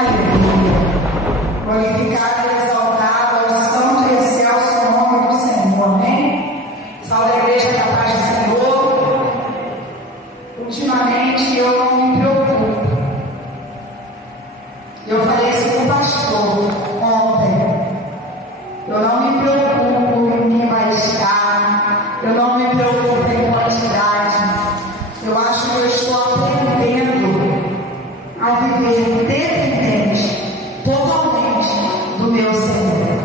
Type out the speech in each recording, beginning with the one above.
Aleluia. Glorificado e exaltado ao santo e excelso nome do Senhor. Amém? Salve a igreja da paz do Senhor. Ultimamente eu não me preocupo. Eu falei isso com o pastor ontem. Eu não me preocupo em quem vai estar. Eu não me preocupo em quantidade. Eu acho que eu estou aprendendo a viver dependente totalmente do meu Senhor.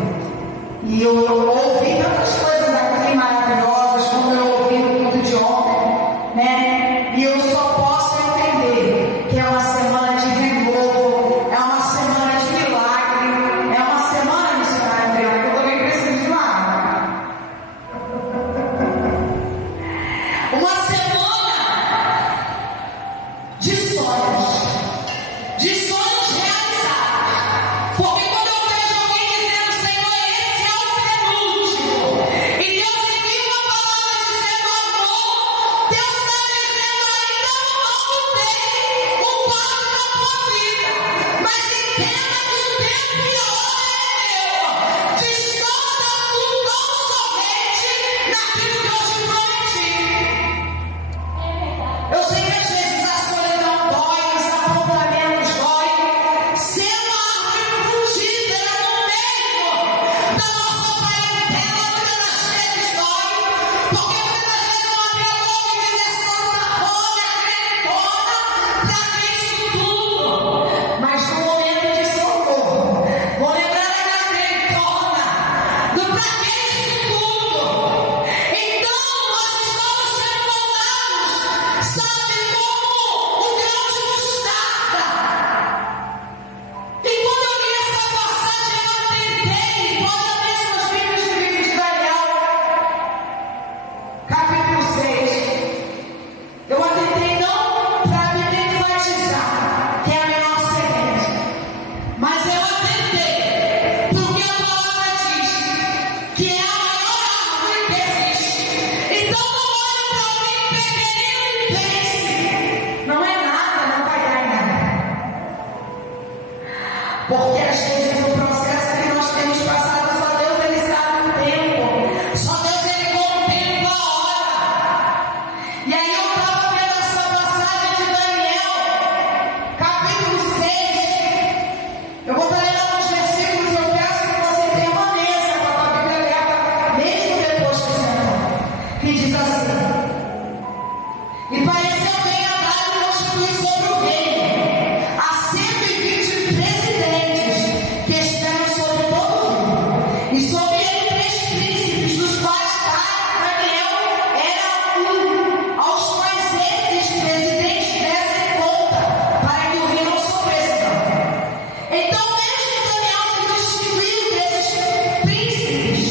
E eu ouvi tantas coisas aqui maravilhosas, como eu ouvi no culto de ontem, né? E eu só posso entender que é uma semana de renovo, é uma semana de milagre, é uma semana missionária, que eu também preciso de milagre. Uma semana de sonhos. De sonhos realizados. Porque quando eu vejo alguém dizendo, Senhor, esse é o penúltimo, e Deus envia uma palavra dizendo amor, Deus está dizendo ainda não tem um quadro na tua vida, mas entenda que o tempo e a hora é meu. Descansa tu tão somente naquilo que eu te prometi. Eu sei que às vezes a solidão dói, os apontamentos doem, sendo a árvore frutífera no meio da nossa parentela, muitas das vezes dói, porque muitas vezes uma pessoa me diz Santa Rônia, crentona, pra que isso tudo? Mas no momento de socorro, vou lembrar da crentona, do pra que isso tudo? Então nós estamos sendo moldados, sabe, como o grão de mostarda. E quando eu li essa passagem, eu atentei, pode abrir seus livros de livro de Daniel, capítulo 6. Eu atentei não para me enfatizar que é a menor semente, mas eu atentei porque a palavra diz que é a maior árvore que existe. Então não olhe para alguém pequenino e pense, não é nada, não vai dar em nada. Porque às vezes o processo que nós temos passado, só Deus ele sabe o tempo, só Deus ele contempla a hora. E aí eu estava vendo essa passagem de Daniel, capítulo 6. Eu vou estar lendo alguns versículos, eu peço que você tenha uma mesa com a tua Bíblia aberta, mesmo depois que sentar. Que diz assim: E pareceu bem a Dário constituir sobre o reino a 120 presidentes que estiveram sobre todo o reino, e sobre ele 3 príncipes, dos quais Daniel era um, aos quais esses presidentes dessem conta, para que o reino não sofresse tanto. Então mesmo Daniel se distinguiu desses príncipes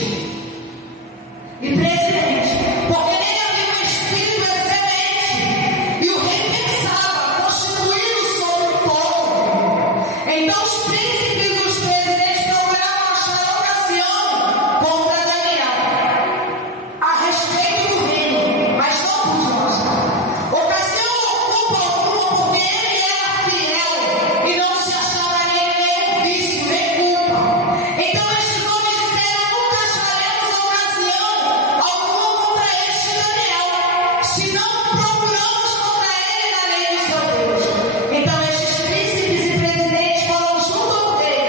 e presidentes, porque nele havia um espírito excelente, e o rei pensava constituí-lo sobre o povo. Então os príncipes e os presidentes procuravam achar ocasião contra Daniel a respeito do reino, mas não podiam achar ocasião alguma, porque ele era fiel e não se achava nele nenhum vício, nem culpa. Então estes homens disseram: nunca acharemos ocasião alguma contra este Daniel, se não procuramos contra ele na lei do seu Deus. Então estes príncipes e presidentes foram junto ao rei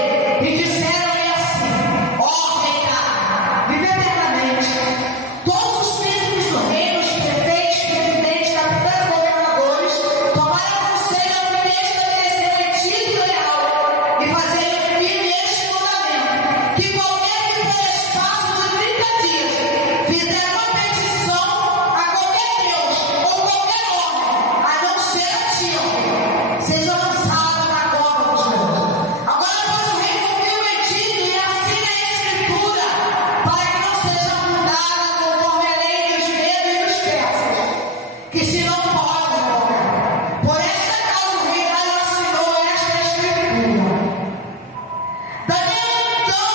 e disseram-lhe assim: ó rei Dário, vive eternamente. Todos os príncipes do reino, os prefeitos, presidentes, capitães e governadores tomaram conselho a fim de estabelecer retido leal e fazer firme este mandamento: que qualquer que por espaço de 30 dias fizer uma petição a qualquer Deus ou qualquer homem, a não ser a ti, ó rei, seja lançado na cova dos leões. Agora, pois, o rei confia o retido e assina a escritura, para que não seja mudada conforme a lei dos medos e dos persas, que se não pode revogar. Por esta causa o rei Dário assinou esta escritura. Daniel, então,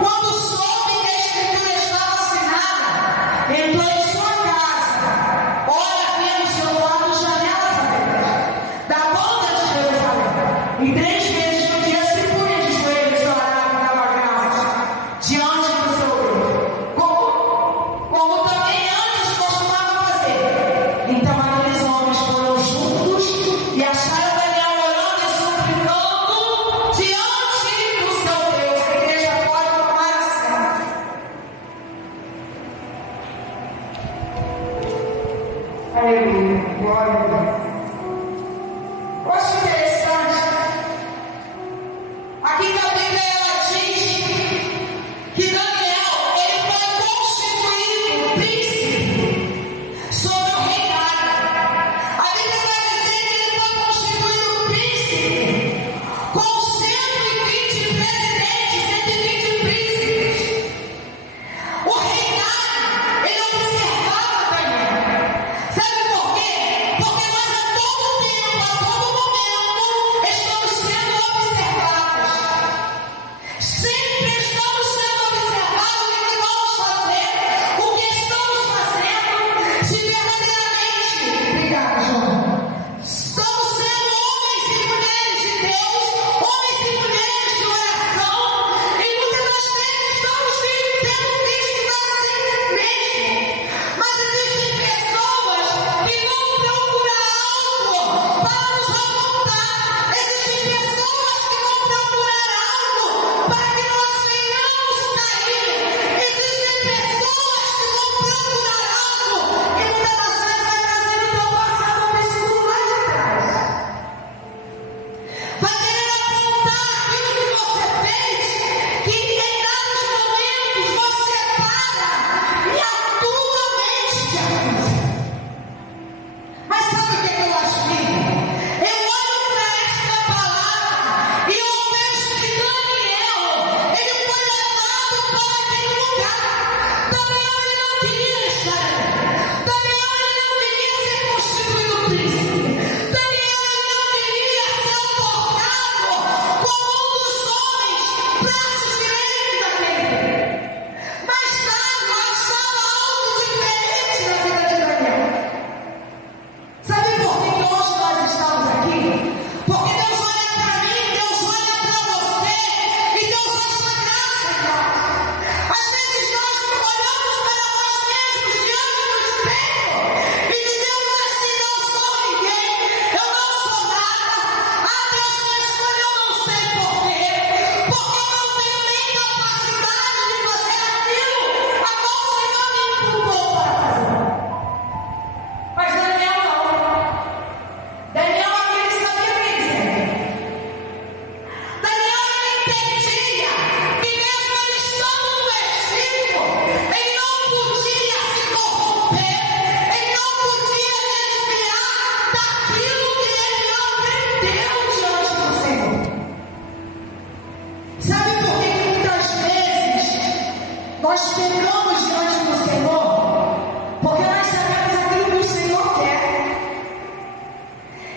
quando soube que a escritura estava assinada, entrou em sua casa. Ora, havia no seu quarto janelas abertas, da volta de Jerusalém, e 3 vezes no entendia que mesmo ele estando no Egito, ele não podia se corromper, ele não podia desviar daquilo que ele aprendeu diante do Senhor. Sabe por que muitas vezes nós pecamos diante do Senhor? Porque nós sabemos aquilo que o Senhor quer.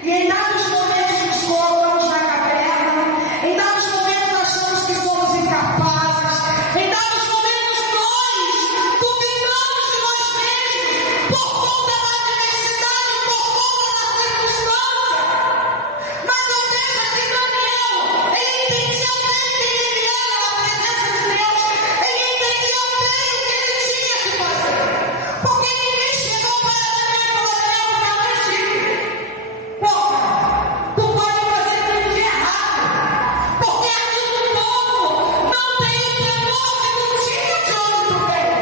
E em dados momentos nos colocamos na caverna, em dados momentos achamos que somos incapazes, em dados momentos nós duvidamos de nós mesmos por conta da adversidade, por conta da circunstância. Mas eu vejo aqui Daniel, ele entendia bem quem ele era na presença de Deus, ele entendia bem o que ele tinha que fazer. Porque ninguém chegou para Daniel e falou: Daniel, tu é um Egito. Porra, tu pode fazer tudo de errado, porque aqui o povo não tem o temor que tu tinha de onde tu veio,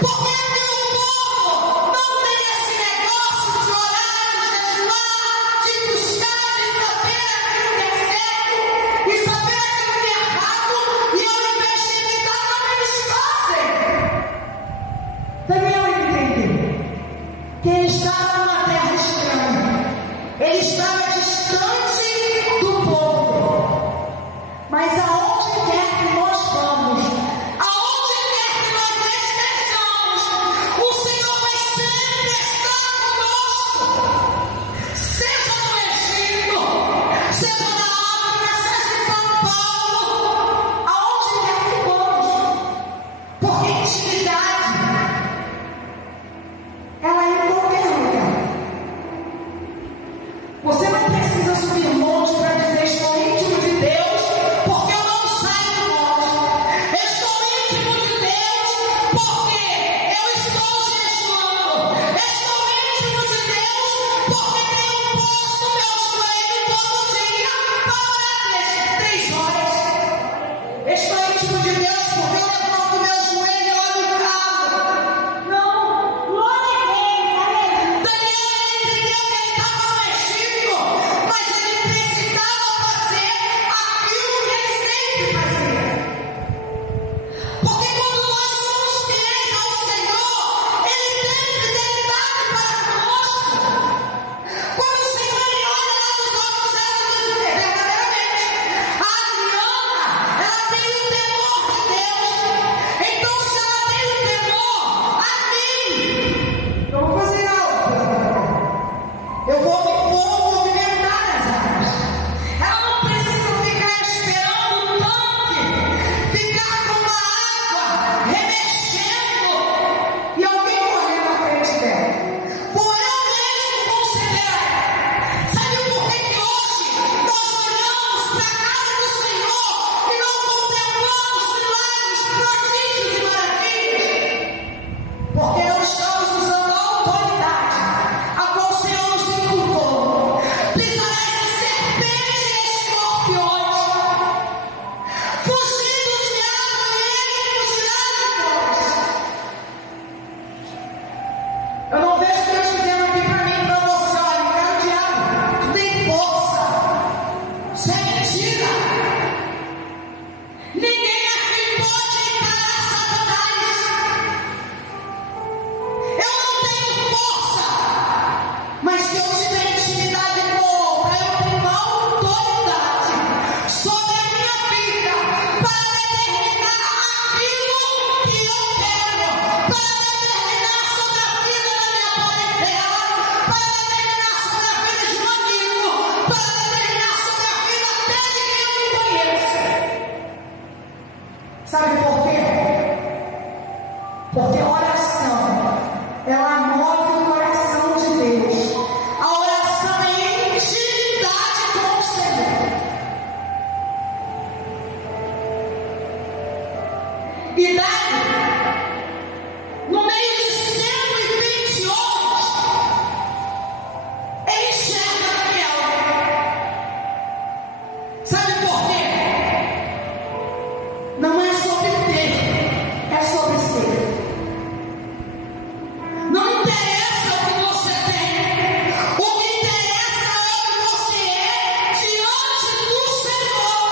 porque aqui o povo não tem esse negócio de orar, de jejuar, de buscar, de saber aquilo que é certo e saber aquilo que é errado, e ao invés de evitar, não eles fazem. Daniel entendeu que ele estava numa terra estranha. Ele estava distante do povo. Mas aonde quer que nós vamos, aonde quer que nós estejamos, o Senhor vai sempre estar conosco. Seja no Egito, seja na África, seja em São Paulo, aonde quer que vamos. Porque intimidade, ela é em qualquer lugar. Você não precisa subir monte para dizer: estou íntimo de Deus, porque eu não saio do monte. Estou íntimo de Deus, porque eu estou jejuando. Estou íntimo de Deus, porque tenho posto meu joelho todo dia para orar 3 horas. Estou íntimo de Deus, porque eu levanto meu joelho e olho o carro. Não, glória a Deus. Daniel entendeu que ele estava no Egito, mas ele precisava fazer aquilo que ele sempre fazia. Porque quando nós somos fiéis ao Senhor, Ele tem fidelidade para conosco. Quando o Senhor ele olha lá nos olhos dela e diz: verdadeiramente, a Adriana, ela tem o temor de Deus. Então, se ela tem o temor a mim, eu vou fazer algo. Eu vou movimentar as águas. Ela não precisa ficar esperando o tanque, ficar com a água remexendo e alguém correr na frente dela. Vou eu mesmo conceder a ela. Sabe por que hoje nós olhamos para a casa do Senhor e não contemplamos milagres, prodígios e maravilhas? Porque não estamos usando a autoridade a qual o Senhor nos inculcou. Pisarás de serpentes e escorpiões, fugindo do diabo e ele fugirá de vós. Eu não vejo Deus dizendo aqui para mim e para você: olha, cara, o diabo, tu tem força. Isso é mentira. Ninguém aqui pode encarar Satanás. Eu não tenho força, mas se eu tiver intimidade com para eu tomar autoridade sobre a minha vida, para determinar aquilo que eu quero, para determinar sobre a vida da minha parentela, para determinar sobre a vida de um amigo, para determinar sobre a vida até de quem eu não conheço. Sabe por quê? Porque a oração, ela move o coração de Deus. A oração é intimidade com o Senhor. E daí, no meio de 120 homens, ele enxerga Daniel. Sabe por quê? Não é sobre ter, é sobre ser. Não interessa o que você tem. O que interessa é o que você é diante do Senhor.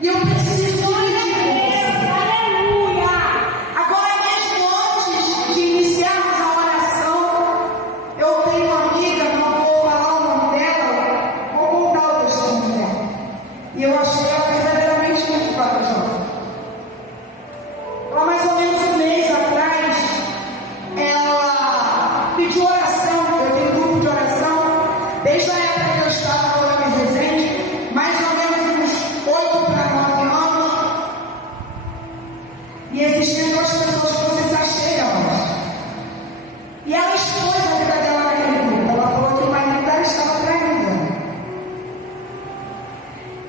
E eu preciso dividir com você. Aleluia! Agora mesmo, antes de iniciarmos a oração, eu tenho uma amiga, não vou falar o nome dela, vou contar o testemunho dela. E eu achei ela verdadeiramente muito corajosa. Há mais ou menos um mês atrás, ela pediu oração. Eu tenho um grupo de oração desde a época que eu estava no Gomes Resende, mais ou menos uns 8 para 9 anos. E existem duas pessoas que você se achega hoje. E ela expôs a vida dela naquele grupo. Ela falou que o marido dela estava traindo.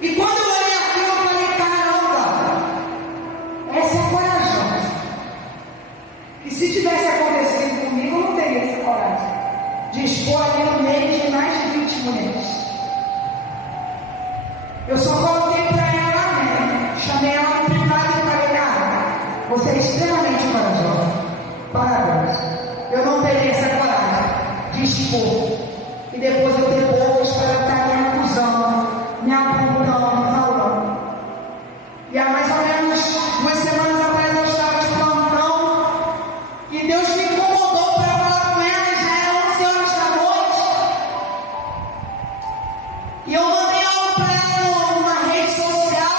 E quando eu olhei aquilo, eu falei: caramba, essa é corajosa. E se tivesse acontecido comigo, eu não teria essa coragem de expor ali no meio de mais de 20 mulheres. Eu só coloquei para ela, né? Chamei ela no privado e falei: cara, você é extremamente corajosa. Parabéns. Eu não teria essa coragem de expor. E depois eu ter bocas para estar me acusando, me apontando, falando. E há mais ou menos 2 semanas atrás eu estava de plantão e Deus me incomodou para falar com ela. Já era 11 horas da noite e eu mandei algo para ela numa rede social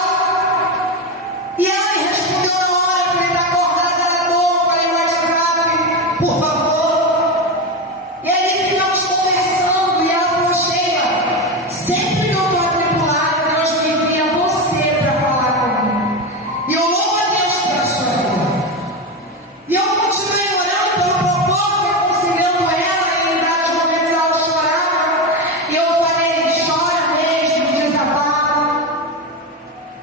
e ela me respondeu na hora. Eu falei: tá acordada, ela boa. Eu falei: WhatsApp, por favor. E aí ficamos conversando e ela falou: Sheila, sempre que eu estou atribulada, Deus me envia você para falar comigo. E eu louvo a Deus pela sua vida. E eu continuei orando pelo propósito, aconselhando ela. E em dados momentos ela chorava. E eu falei: chora mesmo, desabafa.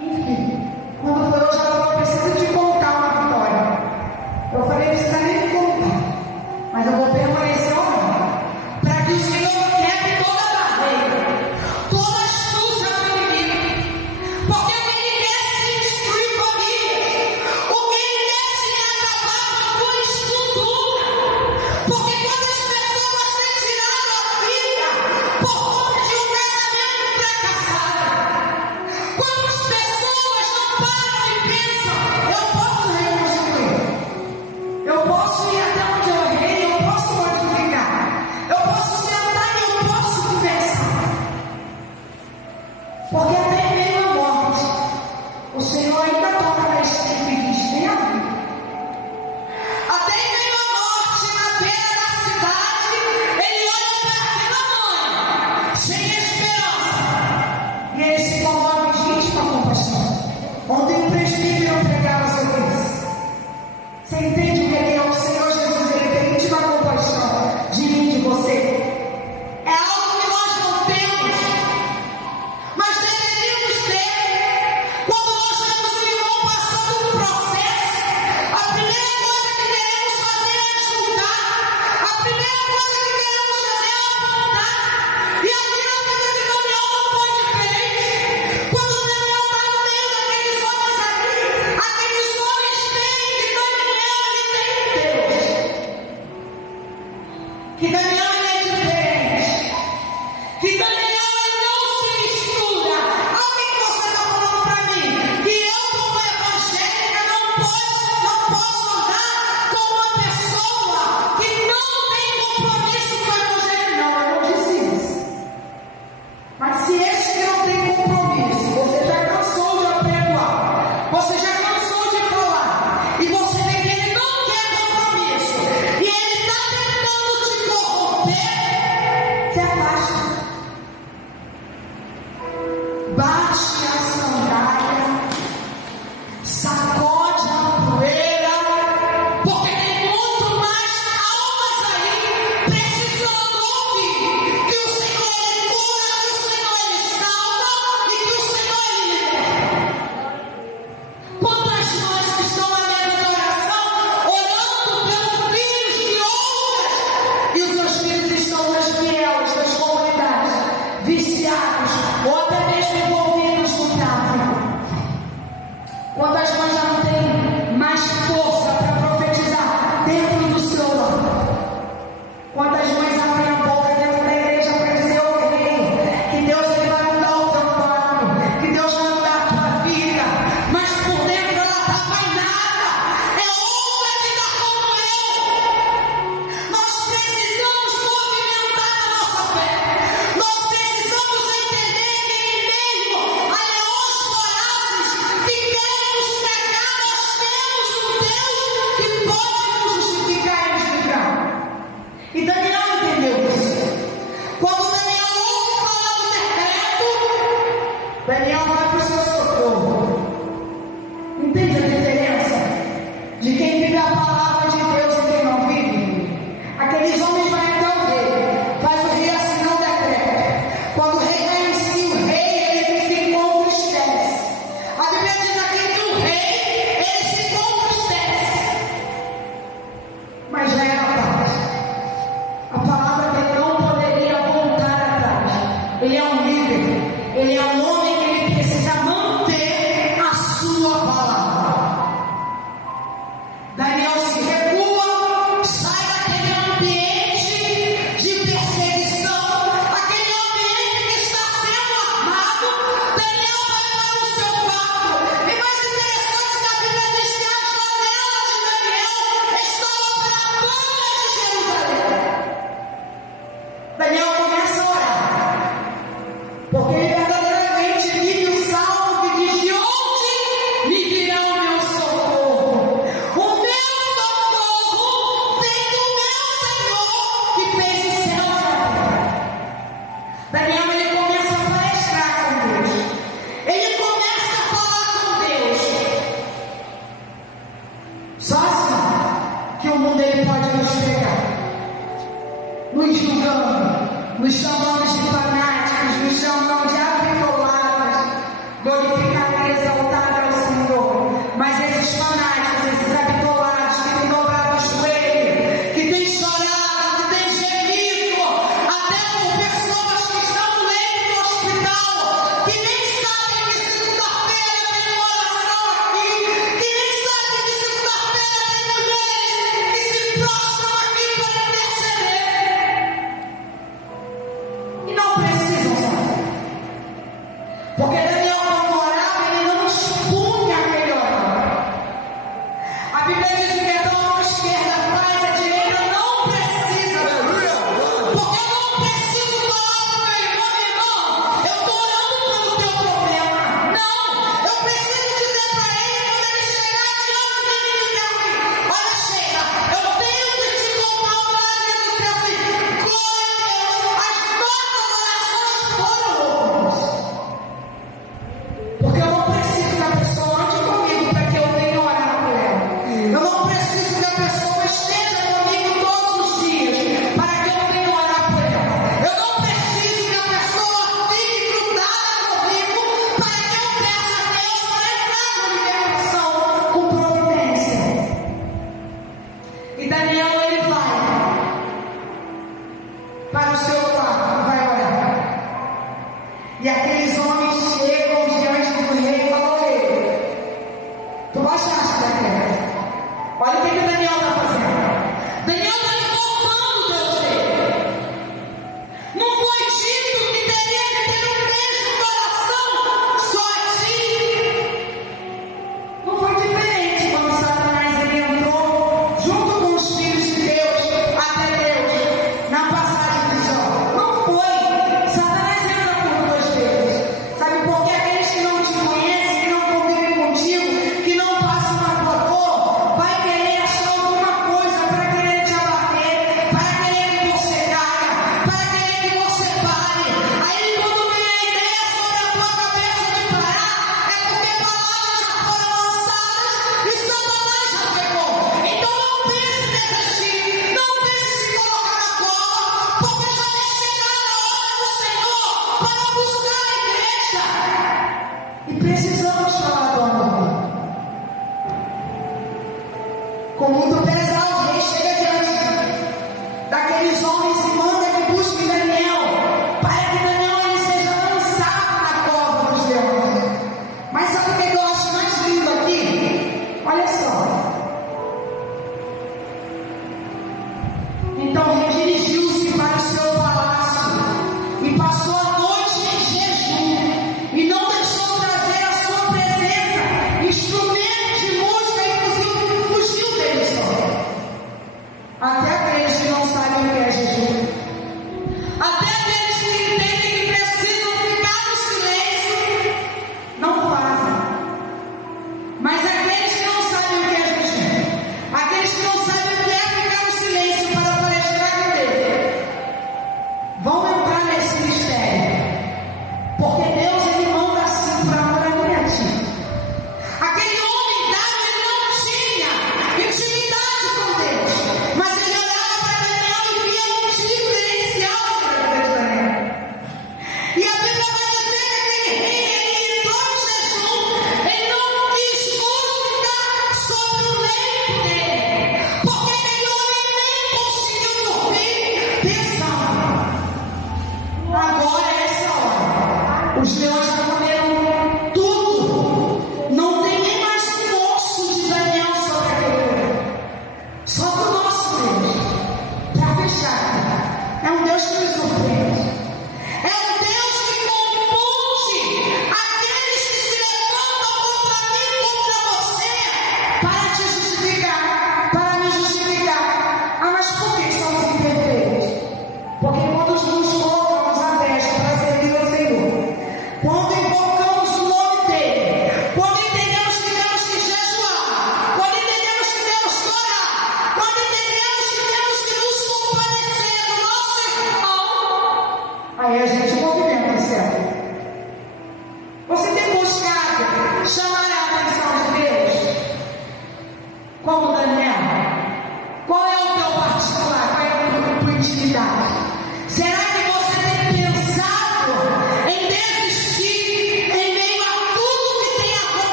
Enfim, quando foi hoje, ela falou: preciso te contar uma vitória. Eu falei: não precisa nem me contar, mas eu vou permanecer orando para que o Senhor quebre toda a barreira, toda astúcia do inimigo. Porque o que ele quer é se destruir famílias. O que ele quer é se acabar com a tua estrutura. Porque quando as pessoas têm tirado a vida por conta de um casamento fracassado, quando as pessoas não param e pensam: eu posso reconstruir, eu posso ir até onde eu errei, eu posso modificar, eu posso sentar e eu posso conversar. Porque até em meio à morte, o Senhor ainda toca na esquina e diz: vem a vida. Até em meio à morte, na beira da cidade, ele olha para aquela mãe, sem esperança. E ele se comove de íntima compaixão. Ontem o presbítero pregava sobre isso. Você entende o que é o Senhor Jesus? Ele tem íntima compaixão de mim, de você. É algo que nós não temos, mas deveríamos ter. Quando nós vemos o irmão passando um processo, a primeira coisa que queremos fazer é ajudar. A primeira coisa que queremos fazer é apontar. E aqui na vida de Daniel não foi diferente. Quando Daniel está no meio daqueles homens aqui, aqueles homens têm que Daniel ele tem Deus. Que Daniel ele é diferente. Que Daniel ele não se mistura. Alguém que você está falando para mim que eu, como evangélica, não posso andar com uma pessoa que não tem compromisso com o evangelho. Não, eu não disse isso. Mas se esse que não tem compromisso, você já cansou de apregoar, você já cansou de falar, e você vê que ele não quer compromisso, e ele está tentando te corromper, se afasta. Bate a sandália, sacode a poeira, porque tem muito mais almas aí precisando ouvir que o Senhor ele cura, que o Senhor ele salva e que o Senhor ele liberta. Quantas mães que estão na mesa de oração orando pelos filhos de outras e os seus filhos estão nas vielas, das comunidades, viciados ou até mesmo envolvidos no tráfico. Quantas mães já não têm mais força para profetizar dentro do seu lar? Quantas mães abrem a boca dentro da igreja para dizer: ô rei, que Deus ele vai mudar o teu plano, que Deus vai mudar a tua vida, nos julgando, nos chamando de fanáticos, nos chamando de apitolados, glorificado e exaltado ao Senhor. Mas esses fanáticos, esses apitolados que têm dobrado o joelho, que têm chorado, que têm gemido, até por pessoas que estão no leito do hospital, que nem sabem que segunda-feira tem uma oração aqui, que nem sabem que segunda-feira tem mulheres que se prostram aqui para interceder. E não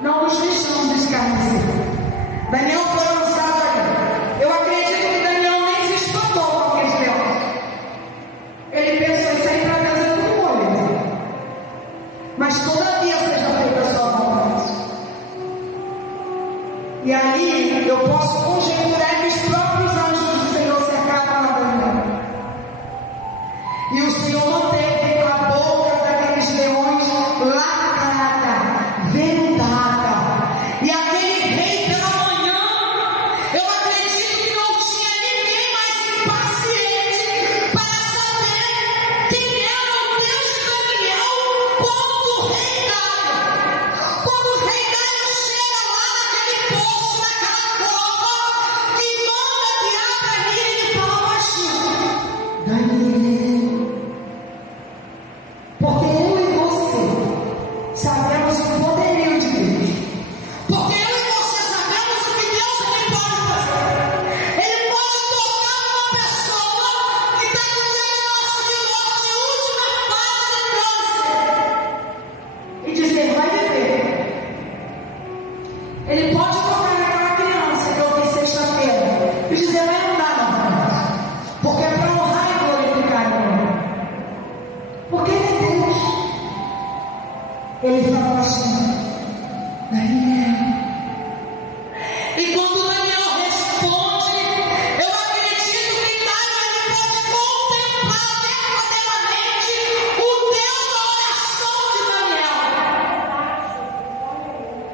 Não nos deixamos escarnecer. Daniel foi lançado ali. Eu acredito que Daniel nem se espantou com aqueles leões. Ele pensou, isso aí para Deus é tudo moleza. Mas todavia seja feita a sua vontade. E aí eu posso conjecturar que os próprios anjos do Senhor cercaram a Daniel. E o Senhor manteve a boca daqueles leões lacrada, vendada. E aquele rei pela manhã, eu acredito que não tinha ninguém mais impaciente para saber quem era o Deus de Daniel quando o rei Dário. Quando o rei Dário chega lá naquele poço, naquela cova, e manda que abra ali, ele fala baixinho: Daniel, porque eu e você sabemos o poderio de Deus. Porque eu e você sabemos o que Deus ele pode fazer. Ele pode tocar uma pessoa que está com o diagnóstico de última fase de câncer e dizer: vai viver. Ele pode tocar naquela criança que eu vi sexta-feira e dizer: vai não dá não, porque é para honrar e glorificar o nome. Porque ele é Deus. Ele fala assim: Daniel. E quando Daniel responde, eu acredito que Daniel pode contemplar verdadeiramente o Deus da oração de Daniel.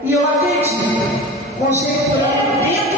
E eu acredito, conjecturando dentro